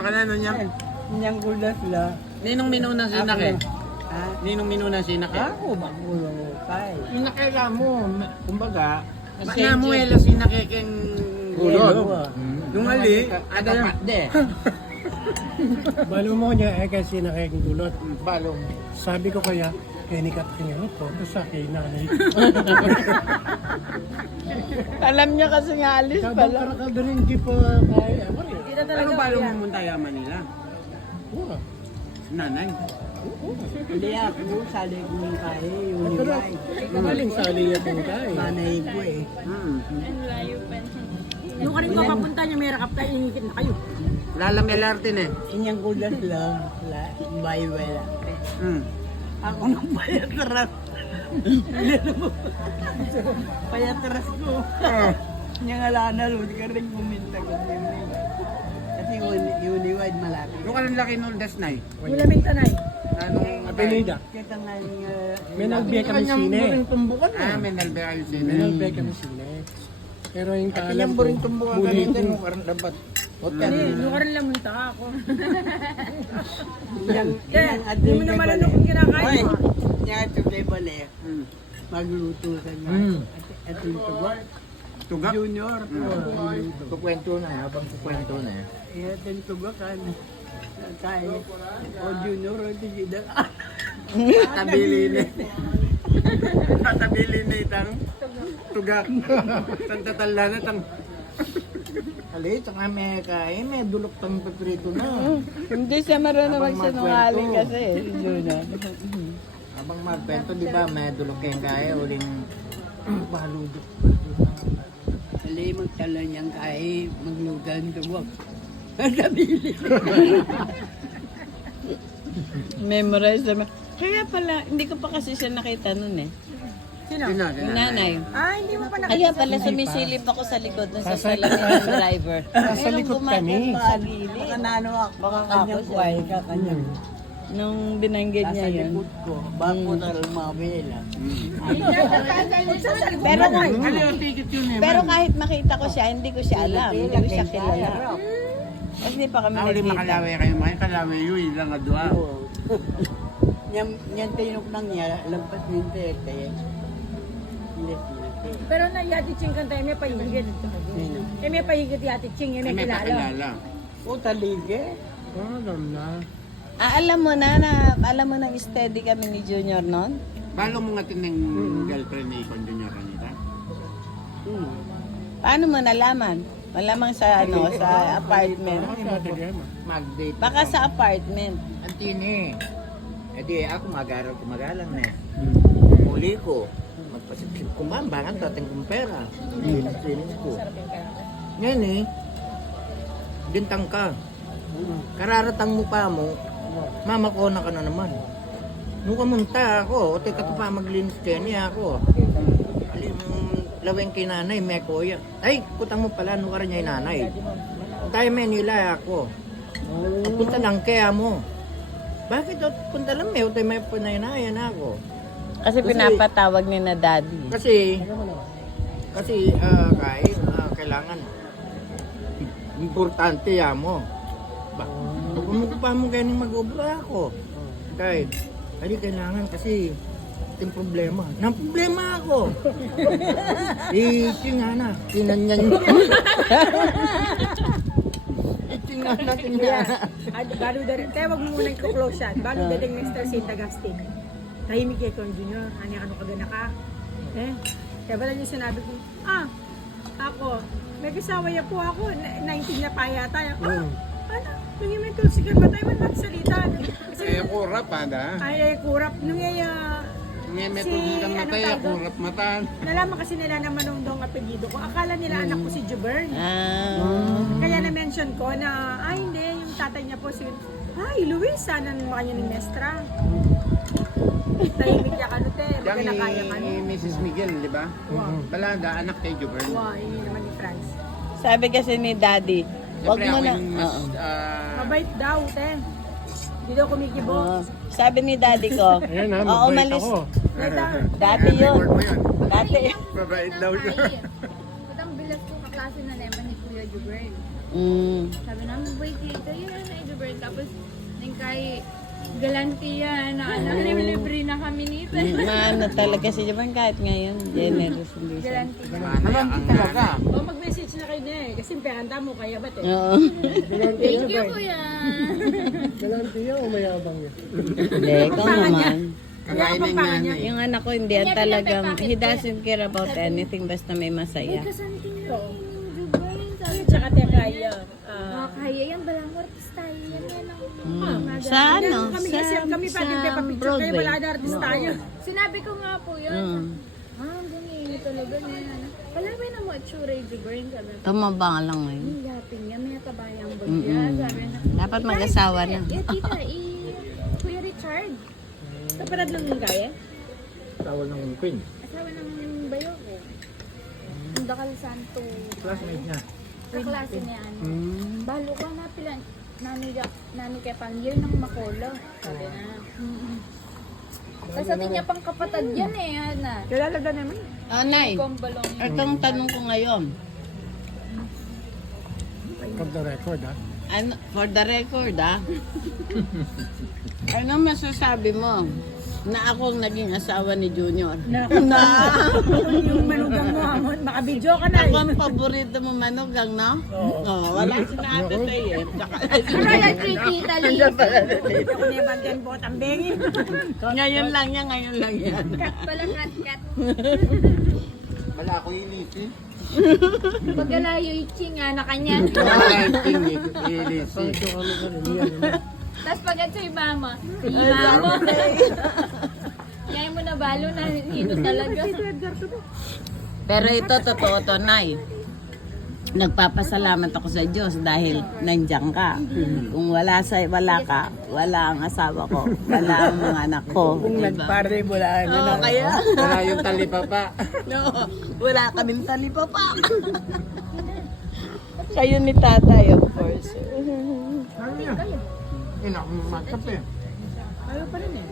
Baka na ano niya. Niyang gulas la. Ninong minuna sinak eh. Ha? Ninong minuna sinak eh. Ako, magulang ko kay. Yung nakailan mo, kumbaga, Baka mo elo sinak eh keng Gulod. Yung ali, ada yung de. Balo mo niya kasi nakikigulot. Balong. Sabi ko kaya, kaya ni Katrina ito, sa akin nanay. Alam niya kasi nga alis Sabang pala. karakal rin, hindi pa kaya. Ako rin. Hindi na Ano talaga. ba lumunta ya Manila? Oo. Nanay. Hindi ako, sali ko ng kay. Yung Pero, nilay. kamaling sali yan kung kaya. Manay ko eh. Yung ka rin ko papunta niya, may rakap tayo, ingikit na kayo. Lala Melartin eh. Inyang gulas lang. Bay wala. Ako nang bayatras. Bayatras ko. Niyang alana, hindi ka rin puminta ko. Kasi uniwide malaki. Yung ka rin laki nung desnay. Yung lamig tanay. Anong Avenida. Kita nga May nagbiya kami sine. Tumbukan Ah, may nalbe kayo May sino. nagbiya kami sine. Pero yung Kailan kaalam mo ko, rin tumbukan bulit ganito ko. mo karang dapat. Hotel. Yung ka rin lamunta ka ako. Yang Hindi mo na malalo kung kinakain mo. Yan ito kay Bale. Magluto sa nga. At yung tuwa. Tugak? Junior. Kukwento na, habang kukwento na. At yung tuwa kan. Kaya. O Junior, o Junior. Tatabili ni. Tatabili ni itang tugak. Tantatala na tang. Ali, tsaka may kain, may dulok tang paprito na. Hindi siya marunong Habang magsinungaling magkwento. kasi. Si Juna. Habang magkwento, di ba, may dulok kayong kaya, uling baludok.Ali, magtala niyang kaya. Maglugan tuwa. Sabili. Memorize naman. Kaya pala, hindi ko pa kasi siya nakita nun eh. Sino? Yung nanay. Ah, hindi mo pa Kaya pala sumisilip ako sa likod ng sasalamin ng driver. Nasa likod kami. Baka nano ako. Baka kanyang kuway ka kanyang. Nung binanggit Nasa niya yun. likod ko. Bako na lumamila. Pero, Ano yung ticket yun eh? pero kahit makita ko siya, hindi ko siya alam. Hindi ko siya kilala. Kasi hindi pa kami Uli nagkita. makalawe kayo mga kalawe yun lang adwa. Yan tinok nang niya. Lampas yung tete. Pero na Yati Ching kanta, may pahigit. May pahigit Yati Ching, may May kilala. kakilala. O talige. Alam na. Alam mo na, alam mo nang steady kami ni Junior noon? Balo mo nga tineng girlfriend ni Icon Junior kanita. Paano mo nalaman? Malamang sa ano, sa apartment. Mag-date. Baka sa apartment. Antini. Eh di, ako magalang na eh. Uli ko. Magpasipsip ko mambangan to ating kong pera. Linis ko. Ngayon eh, bintang ka. Kararatang mo pa mo, mama ko na ka na naman. Nung kamunta ako, o teka to pa maglinis kayo niya ako. Alim, laweng kay nanay, may kuya. Ay, putang mo pala, nung ka rin niya yung nanay. Tayo may nila ako. Punta lang kaya mo. Bakit o punta lang may, o tayo may punaynayan ako. Kasi pinapatawag ni na daddy. Kasi kain, kailangan importante ya mo. Ba, kung mo ganing mag-obra ako. Kahit, hindi kailangan kasi yung problema. Nang problema ako. Itinga na. Tinanyan niya. Itinga na, tinga na. Baru dari, kaya wag mo muna i-close yan. Baru dating Mr. St. Agustin. Tahimik kay Kon Junior. Ano kagana ka? Kaya pala niya sinabi ko, ako, may kasawa niya po ako. 19 na pa yata. Ano? Nung yung may tulsigan ba tayo? Wala magsalita. Eh, kurap ada. Ay, kurap. Nung yung May metod kang matay, kurap matan. nalaman kasi nila na Manongdong apelyido ko. Akala nila anak ko si Jubern. Kaya na-mention ko na, hindi, yung tatay niya po si, Luis, sana naman kanya ni Mestra. Tahimik niya kano, te. Yang Baka nakaya ka ni Mrs. Miguel, di ba? Balada, anak kay Jubern. Wow, yun naman ni Franz. Sabi kasi ni daddy, wag Siyempre mo ako na. yung mas... Mabait daw, te. Hindi daw kumikibo. Sabi ni daddy ko, Ayan ha, oo, mabait umalis. ako. Dati yun. Record mo yun. Dati. Mabait daw siya. Putang bilas ko kaklase na naman ni Kuya Jubern. Sabi namin, wait dito, yun na Jubern. Tapos, nang kay galantiya na libre na kami nito. Maano talaga si Japan kahit ngayon. Generous hindi siya. Galantiya. Naman talaga. O mag-message na kayo na eh. Kasi pehanda mo kaya ba't eh. Oo. Thank you, kuya. Galantiya o mayabang niya? Hindi, ikaw naman. Kagaya na niya. Yung anak ko hindi yan talagang, he doesn't care about anything basta may masaya. Kasanting na ni Jubern. Sabi Tsaka kaya. kaya yan, balang artista yan. Sa ano? Kami kasi kami pa din pa picture kayo Broadway. wala na artist tayo. Sinabi ko nga po yun. Mm. Ganyan talaga niya. Wala ba na mo itsura yung Jubern? Sabi ko, Tumabang lang ngayon. "Ang yapin niya, may kabayang bagya. Sabi na, Dapat mag-asawa na. tita, Kuya Richard. Kaparad lang yung kaya. Tawal ng queen. Asawa ng bayo ko. Ang Dakal Santo. Classmate niya. Kaklase niya. Balo ka na pila. Nani kay Pangil ng Makolo. Sabi na. Tapos atin niya pang kapatid yan eh. Ana. Kilala na naman. Nay, Kung balong itong tanong ko ngayon. For the record, ha? Ano, for the record, ano masasabi mo na akong naging asawa ni Junior? Yung manugang mo hamon. Baka video ka na Ako eh. ang paborito mo manugang, no? Oo. Wala sinabi sa'yo eh. Tsaka, ano yan, tita Lee? Ako niya bantiyan po tambengin. ngayon lang yan. Kat pala, kat. Wala ako ilisi. Pagalayo yung ching na kanya. Wala yung ilisi. Tapos pag sa iba mo, iba mo. Kaya mo na balo na hino talaga. pero ito, totoo to, Nay. Nagpapasalamat ako sa Diyos dahil nandiyan ka. Kung wala ka, wala ang asawa ko, wala ang mga anak ko. Kung nagpare mo lang. Oo, kaya, Wala yung talipapa. no, wala kaming talipa pa. Kayo ni tatay, of course. Ano yan? Ina, magkape. Ayaw pa rin eh.